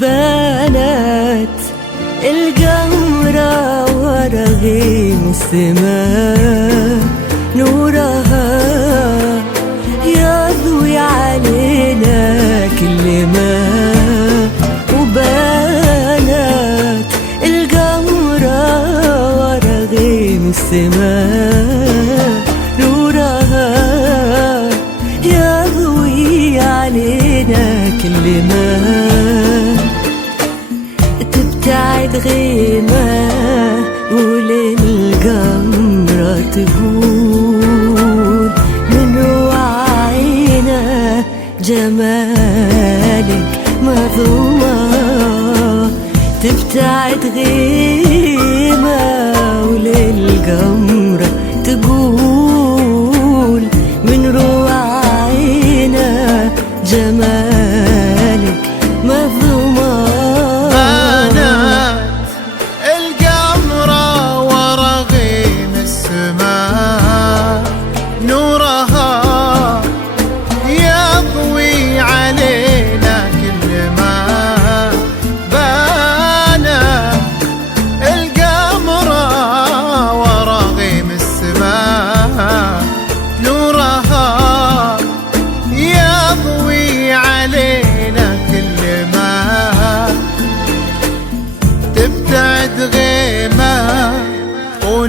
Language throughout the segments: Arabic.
بنات القمرة ورغيم السماء نورها يضوي علينا كل ما. وبنات القمرة ورغيم السماء نورها يضوي علينا كل ما. تبتعد غيمة وللقمرة تقول من وعينا جمالك مظلومة. تبتعد غيمة وللقمرة تقول من وعينا جمالك مظلومة.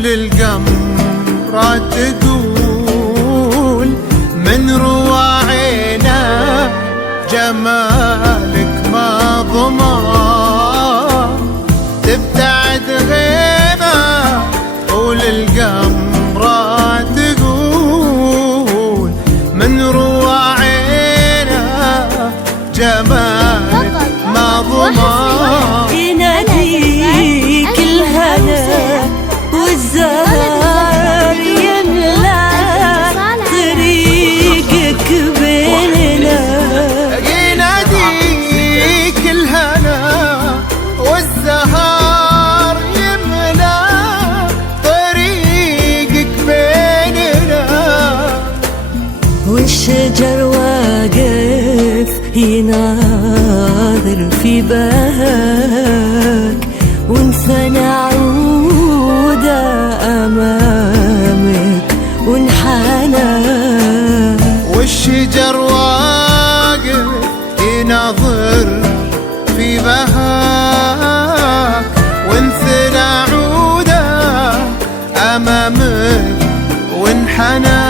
للقمرة تقول من رواعينا جمالك ما ضمى. تبتعد غيمة وللقمرة تقول من رواعينا جمالك ما ضمى. يناديك الهنا والزهر يملى طريقك بيننا. يناديك الهنا والزهر يملى طريقك بيننا. والشجر واقف يناظر في بهاك وانثنى عوده أمامك وانحنى. والشجر واقف يناظر في بهاك وانثنى عوده أمامك وانحنى.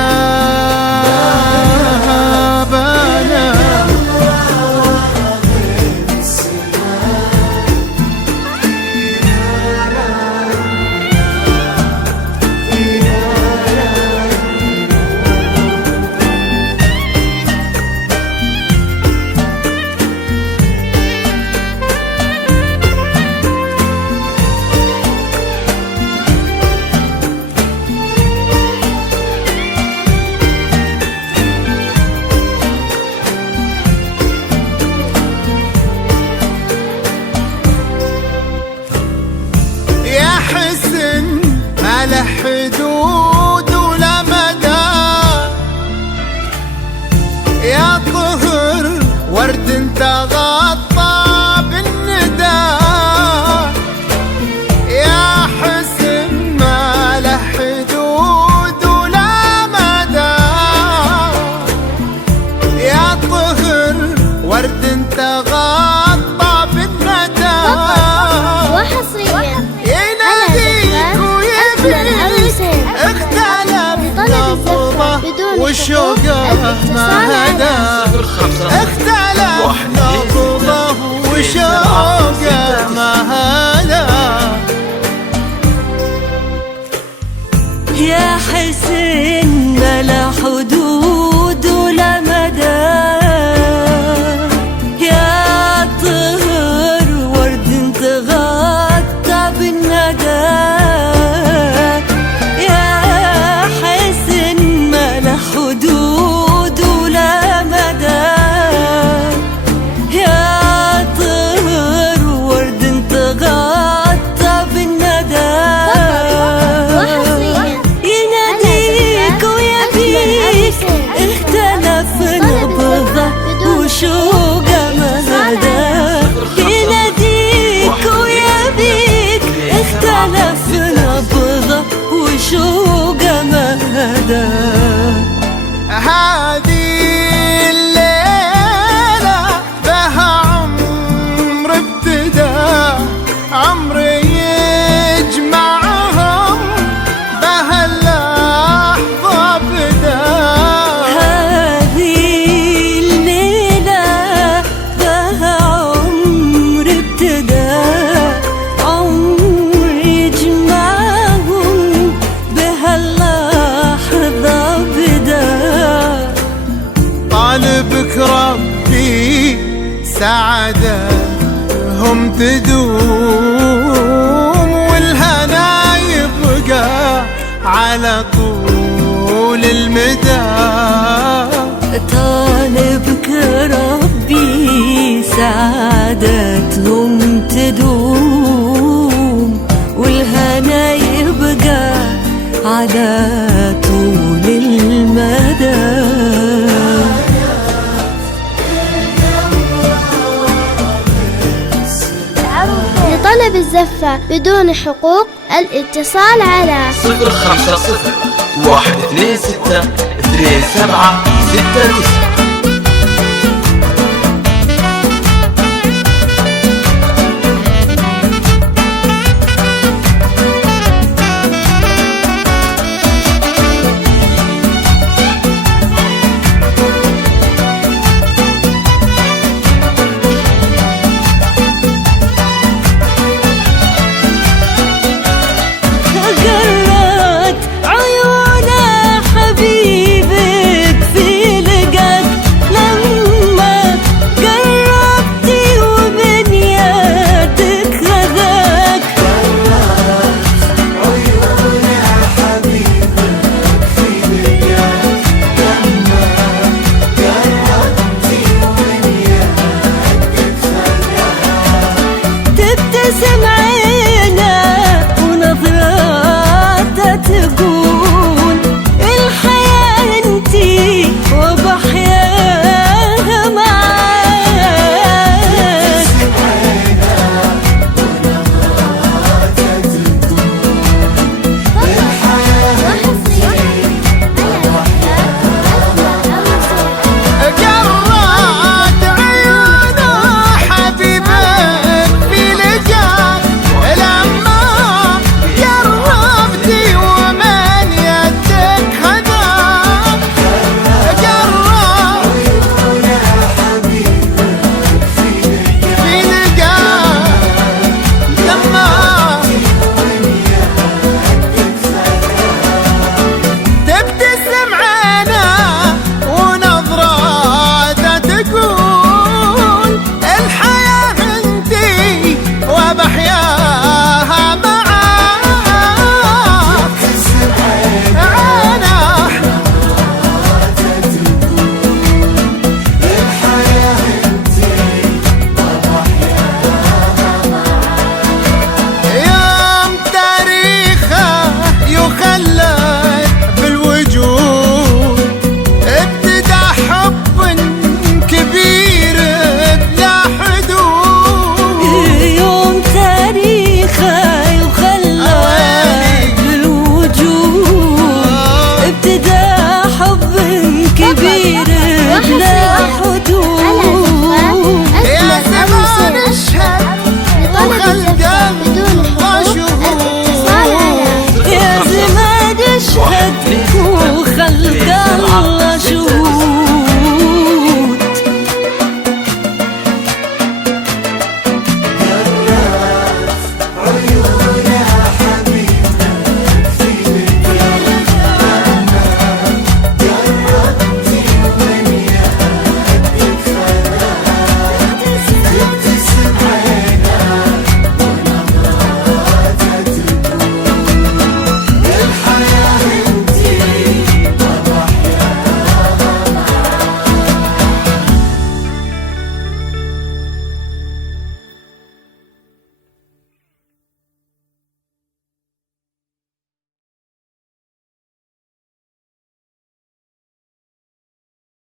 له حدود ولا مدى. يا طهر ورد انت غطى بالندى، يا حسن ما له حدود ولا مدى. يا طهر ورد انت غطى بالندى، وحصريا يناديك ويبيك اختلف لفظه وشوقه ما هدى. اختلف لفظه وشوقه ما هدى. يا حسن ما له حدود ولا مدى. يا طهر ورد انت غطى بالندى. يا حسن ما له حدود ولا مدى. يا طهر ورد انت غطى بالندى. يناديك ويبيك اختلف نبضه وشوقه ما هدى. يناديك ويبيك اختلف نبضه وشوقه ما هدى. هذه الليلة بها عمر ابتدى، عمر يجمعهم بها اللحظة بدا. هذه الليلة بها عمر ابتدى، عمر يجمعهم بها اللحظة بدا. طالبك ربي سعادتهم تدوم، والهنا يبقى على طول المدى. طالبك ربي سعادتهم تدوم، والهنا يبقى على طول المدى. لطلب الزفة بدون حقوق الاتصال على 050-126-2769. قرت عيونه حبيبك في لقاك، لما قربتي ومن يدك خذاك. تبتسم عينه ونظراته تقول